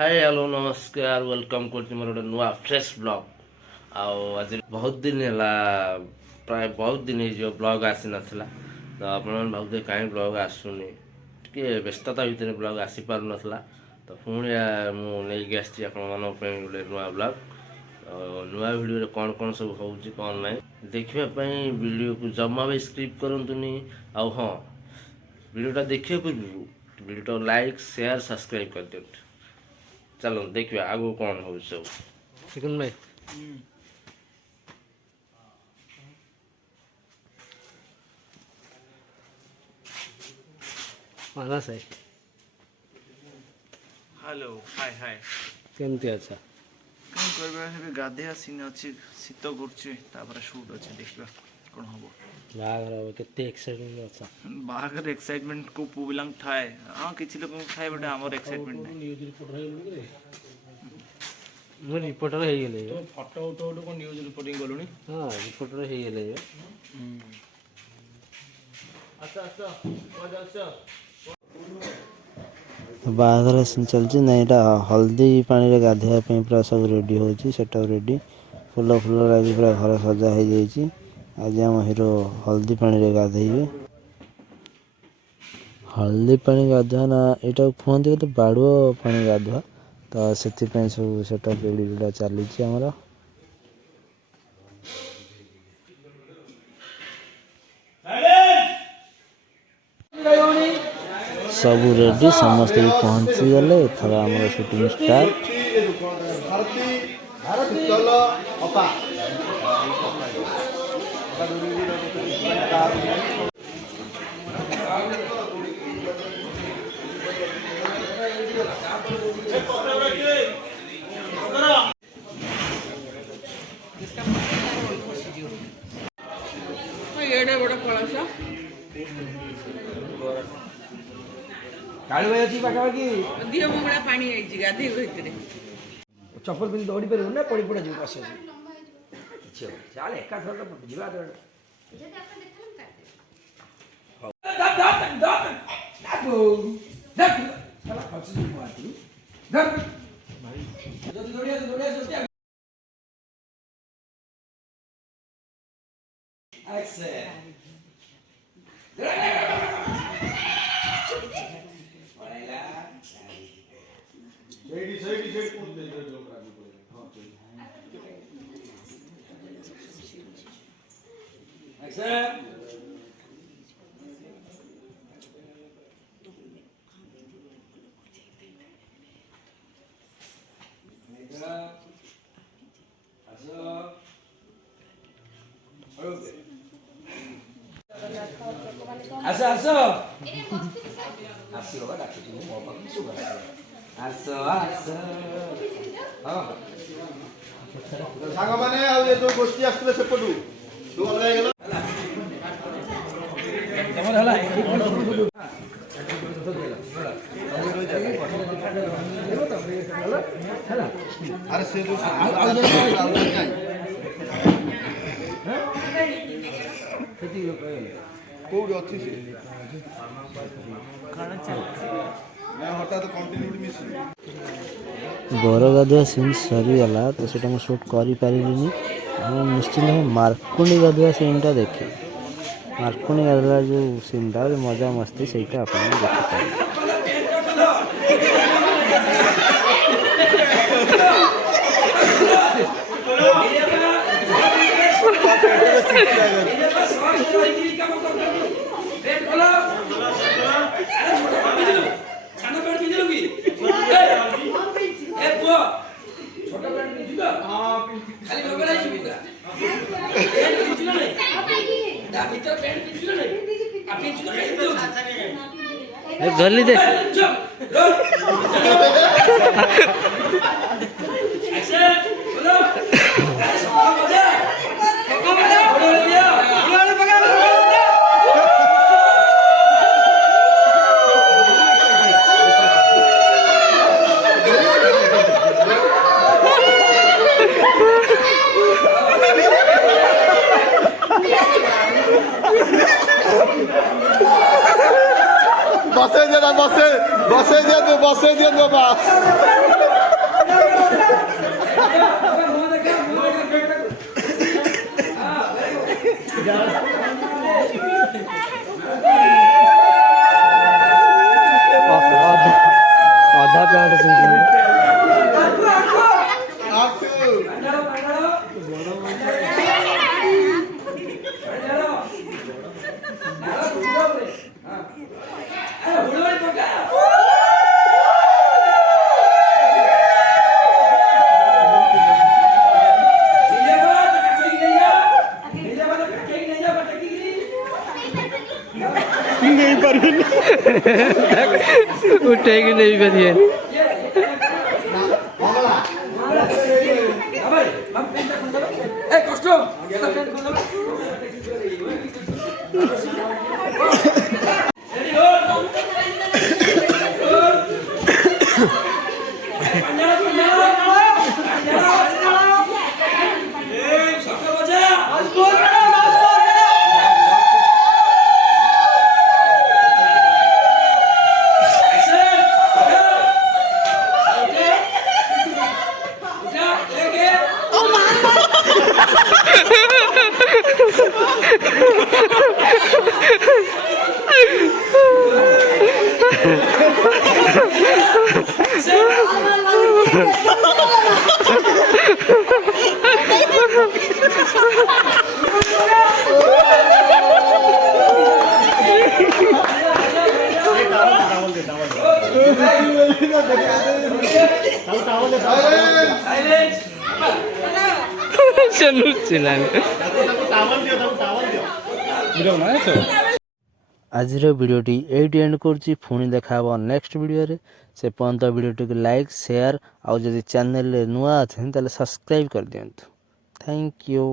Hi hello नमस्कार welcome कर मोर गोटे नुआ फ्रेश ब्लॉग आज बहुत दिन है प्राय बहुत दिन हो ब्लॉग आसी नाला तो आपण भावते कहीं ब्लॉग आसुनी टे व्यस्तता भितर ब्लॉग आसी पार नाला तो पुणी मुझे आसी गोटे नुआ ब्लॉग नुआ भिडियो कौन कौन सब हो कौन ना देखापी वीडियो को जमा भी स्क्रिप्ट करतुनि हाँ वीडियोटा देखा पूर्व वीडियो लाइक शेयर सब्सक्राइब कर दिखाँ चलो देखिए आगो कौन हो सब चिकन भाई मानस है हेलो हाय हाय केमती अच्छा कौन करबा हेबे गाधेया सीन अछि शीत गुरछि तापर शूट अछि देखबा कोन हबो बागर हो केते एक्साइटमेंट अच्छा बागर एक्साइटमेंट को पुबिलंग थाए हां किछि लोक थाए बटे हमर एक्साइटमेंट नै न्यूज रिपोर्टर हे मु रिपोर्टर हे गेले तो फोटो उठो को न्यूज रिपोर्टिंग गलुनी हां रिपोर्टर हे गेले अच्छा अच्छा कौन जाउछ बागर सीन चलछि नै एटा हल्दी पानी रे गाधेया पे पूरा सब रेडी होछि सेटअप रेडी फुल फुल लागि पूरा घर सजा हे जाइछि आज हम हीरो हल्दी पानी रे गाधेइबे हल्दी पानी गाधुआ ना एटा कहते तो बाड़ुआ पानी गाधुआ तो से सब सेटअप रेडी चली आमर सब रेडी समस्त भी पहुंची गले एथर आमर शूटिंग स्टार्ट काली भाई अच्छी पाखापाखि दिह मुगड़ा पानी आइछि गाधे भितरे चप्पल पिंधि दौड़ी पार ना पड़ी पड़ा जी कस किसी चल एका थर जीवा आस आस आस डाक मो पाख शुभ आस आस हाँ सांग माने आ ये जो गोष्ठी आसले सेपटू तू अलगा गेला तमर हला अरे से जो कोड अछि से खाना चाहिए ना हटा तो कंटिन्यूटी मिस बर गाधुआ सीन सरीगला तो से सुट कर निश्चित मार्कुंडी गाधुआ सीनटा देखे मार्कुंडी गाधुआ जो सीनटा मजा मस्ती से देखिए गली दे ଉଠେଇକି ନେଇପାରିବେ। କଷ୍ଟ ଆଜିର ଭିଡ଼ିଓଟି ଏଇଠି ଏଣ୍ଡ କରୁଛି। ପୁଣି ଦେଖା ହେବ ନେକ୍ସଟ ଭିଡ଼ିଓରେ। ସେ ପର୍ଯ୍ୟନ୍ତ ଭିଡ଼ିଓଟିକୁ ଲାଇକ୍ ସେୟାର ଆଉ ଯଦି ଚ୍ୟାନେଲରେ ନୂଆ ଅଛନ୍ତି ତାହେଲେ ସବସ୍କ୍ରାଇବ୍ କରିଦିଅନ୍ତୁ। Thank you.